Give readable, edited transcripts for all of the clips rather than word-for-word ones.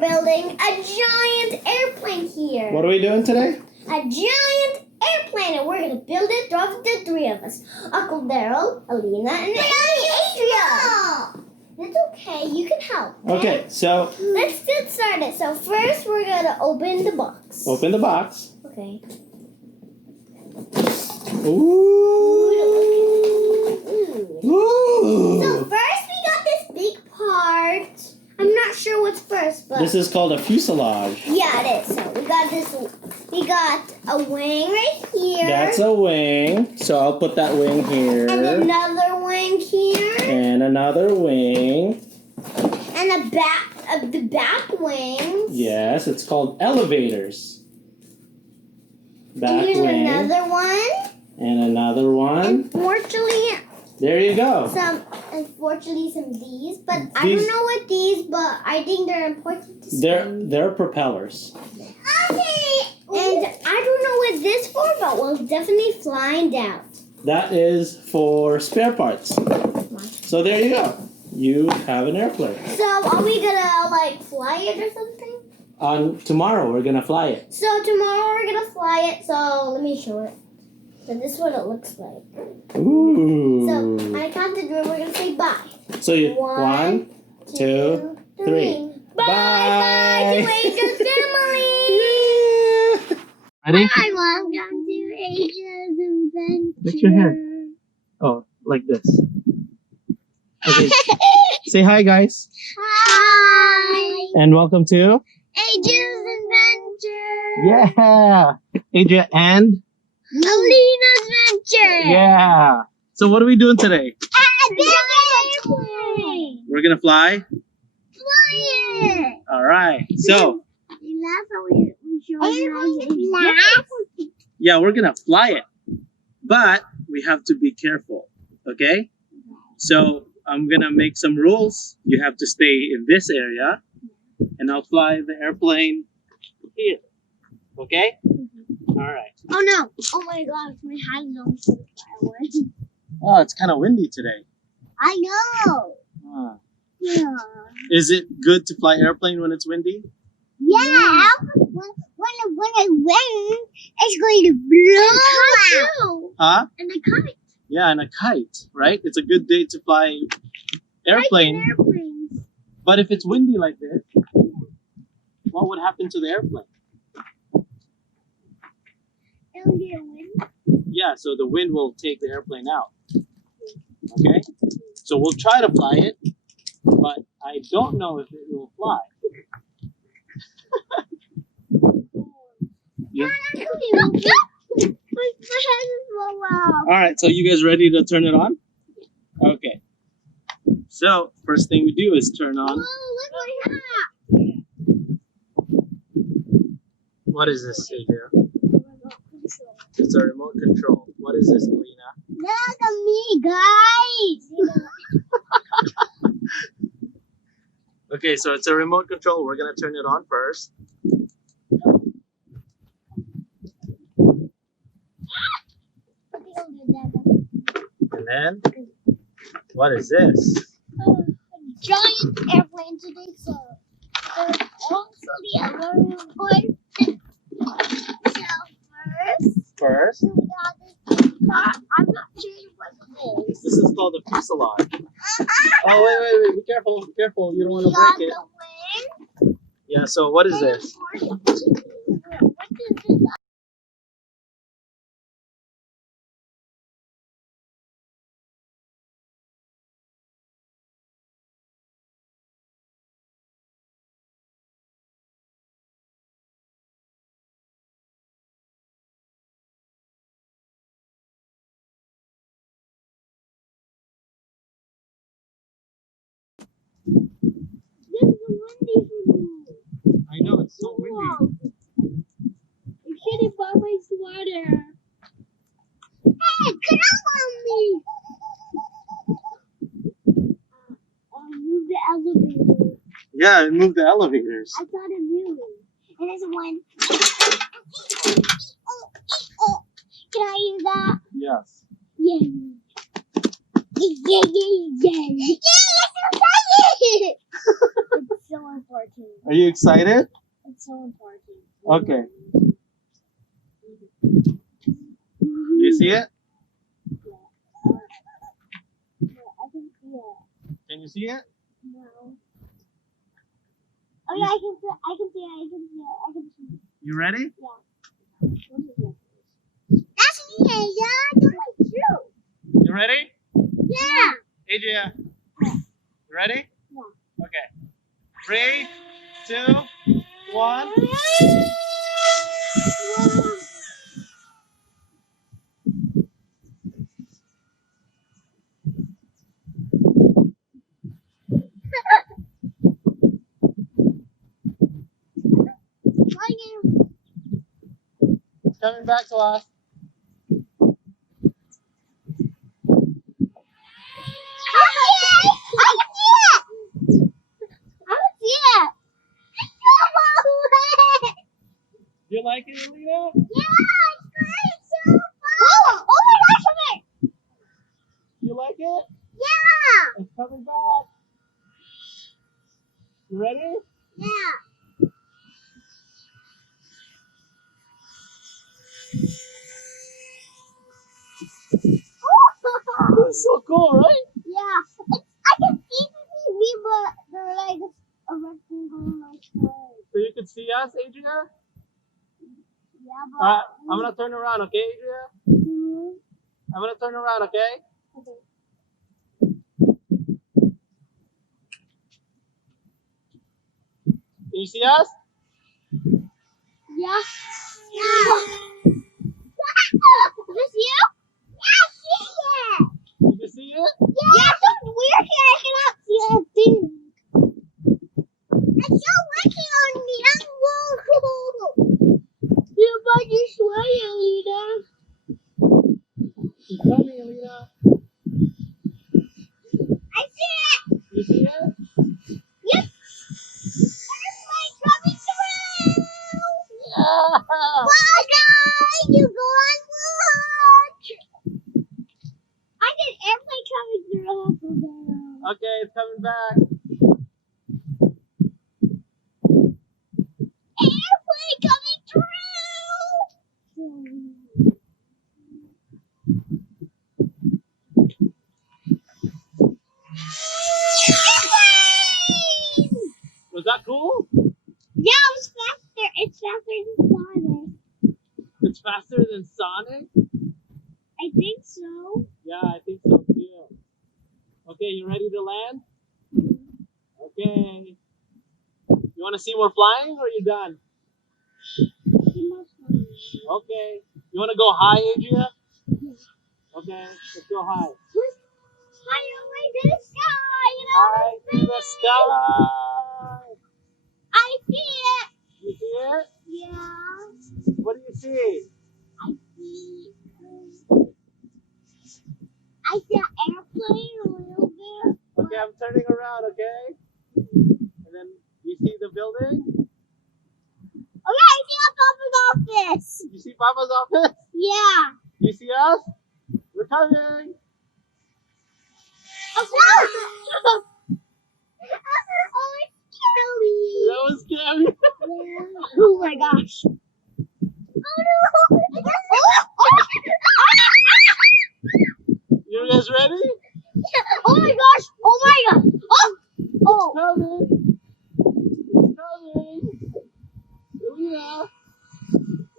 building a giant airplane here. What are we doing today? A giant airplane, and we're going to build it from the three of us. Uncle Daryl, Elina, and Adria. It's okay, you can help. Okay, so... Let's get started. So first, we're going to open the box. Open the box. Okay. Ooh. Ooh. So first, we got this big part. I'm not sure what's first, but... This is called a fuselage. Yeah, it is. So we got this. We got a wing right here. That's a wing. So I'll put that wing here. And another wing here. And another wing. And the back wings. Yes, it's called elevators. Back and here's wing. another one. And another one. Unfortunately, there you go. some these, but I don't know what these, but I think they're important to see. They're propellers. Okay. And I don't know what this for, but we'll definitely find out. That is for spare parts. So there you go. You have an airplane. So are we gonna fly it or something? Tomorrow we're gonna fly it. So tomorrow we're gonna fly it. So let me show it. So this is what it looks like. Ooh. So I count the drill. We're gonna say bye. So you 1, 2, 3. Bye bye to Asia's family. Ready? Hi, welcome to Asia's Adventure. Lift your hair. Oh, like this. Okay. Say hi, guys. Hi. And welcome to Asia's Adventure. Yeah, Adria and Elina's Adventure. yeah. So what are we doing today? A big airplane. We're gonna fly. Fly it. All right. So yeah, we're gonna fly it, but we have to be careful. Okay. So I'm gonna make some rules. You have to stay in this area, and I'll fly the airplane here. Okay. All right. Oh no! Oh my gosh, my hands don't fly away. Oh, it's kind of windy today. I know. Yeah. Is it good to fly airplane when it's windy? Yeah. When it rains, it's going to blow out. Huh? And the kite. Yeah, and a kite, right? It's a good day to fly airplane. Airplanes. But if it's windy like this, what would happen to the airplane? It'll get wind. Yeah, so the wind will take the airplane out. Okay? So we'll try to fly it, but I don't know if it will fly. Yeah. All right, so you guys ready to turn it on? Okay. So first thing we do is turn on. Oh, look my hat. What is this, Adria? It's a remote control. What is this, Elina? Look at me, guys. Okay, so it's a remote control. We're gonna turn it on first. And then, what is this? A giant airplane today, so also the other important. So First, we got this part. I'm not sure what it is. this is called a fuselage. Oh, wait. Be careful. Be careful. You don't want to break it. The wing. Yeah, so what is this? What is this? This is windy for me. I know, it's so windy. I'm getting by my sweater. Hey, get up on me! Move the elevator. Yeah, it moved the elevators. I thought it moved. And there's one. Can I use that? Yes. Yeah. It's so important. Are you excited? It's so important. Okay. Do you see it? I can see it. Can you see it? No. Oh yeah, I can see it. I can see it. I can see it. I can see it. You ready? Yeah. What is it? That's me, Asia. That's my shoe. You ready? Yeah. Adria, you ready? Yeah. Okay. 3, 2, 1. It's coming back to us. You like it, Elina? You like it? It's coming back. You ready? It's so cool, right? I can see the TV, but they're like a rectangle like way. So you can see us, Adria? Yeah, but I'm gonna turn around, okay, Adria? I'm gonna turn around, okay? okay. Can you see us? Yeah. Is this you? Yeah, I see it. Did you see it? Yeah, it's so weird here. I cannot see a thing. It's so working on me. I'm you about your sweater, Elina. It's coming, Elina. I see it. You see it? Yep. Airplane coming through. Yeah! Wow, guys, you go on watch. I did airplane coming through. Okay, it's coming back. Airplane coming through. Was that cool? Yeah, it was faster. It's faster than Sonic. It's faster than Sonic? I think so. Yeah, I think so too. Okay, you ready to land? Okay. You want to see more flying or are you done? Okay. You want to go high, Adria? Okay, let's go high. Higher way to the sky. High to the sky. I see it. You see it? Yeah. What do you see? I see an airplane a little bit. Okay, I'm turning around, okay? And then you see the building? Okay, I see a Papa's office. You see Papa's office? Yeah. You see us? We're coming. Oh, it's scary. That was scary. Oh my gosh. You guys ready? Oh my gosh. Oh my god. Oh. Coming. It's coming. Elina.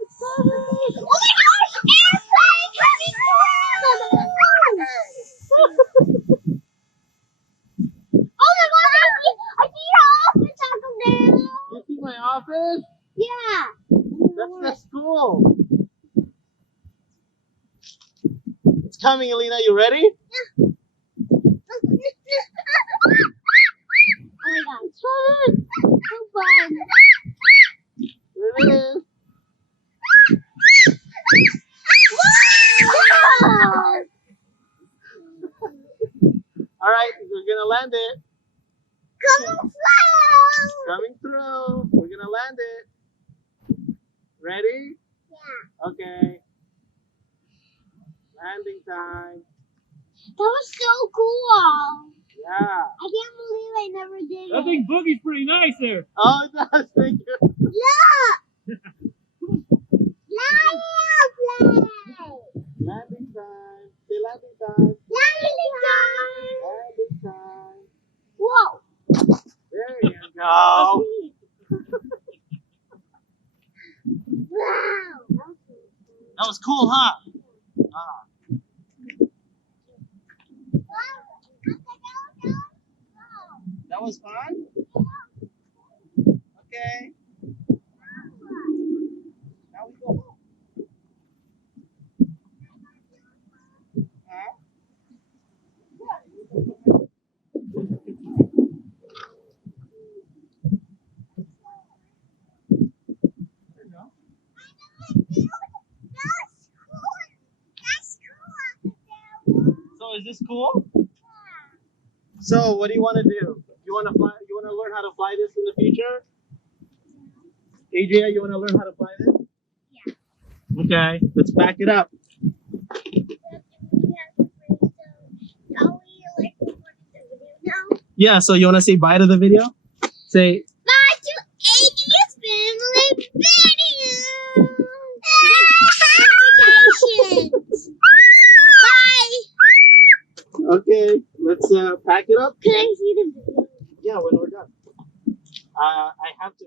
It's coming. Oh my gosh. Airplane coming through. Oh my gosh. I see your office, Uncle Dale. You see my office? Yeah. That's the school. It's coming, Elina. You ready? Oh my god. So fun. Here it is. All right, we're gonna land it. Coming slow. Coming through. We're gonna land it. Ready? Yeah. Okay. Landing time. was so cool. Yeah. I can't believe I never did I it. think Boogie's pretty nice there. Oh, it does. Thank you. Look! Lion play! Landing time. Say landing time. Landing time! Landing time. Whoa! There you go. Wow! That was cool, huh? That was fun? Okay. Now we go home. Huh? There you go. So is this cool? So what do you want to do? You want to fly? You want to learn how to fly this in the future? Adria, you want to learn how to fly this? Yeah. Okay, let's back it up. Yeah, so you want to say bye to the video? Say, Bye to Adria's family video! Invitations! Bye! okay, let's pack it up. Can I see the video? Yeah, when we're done. I have to.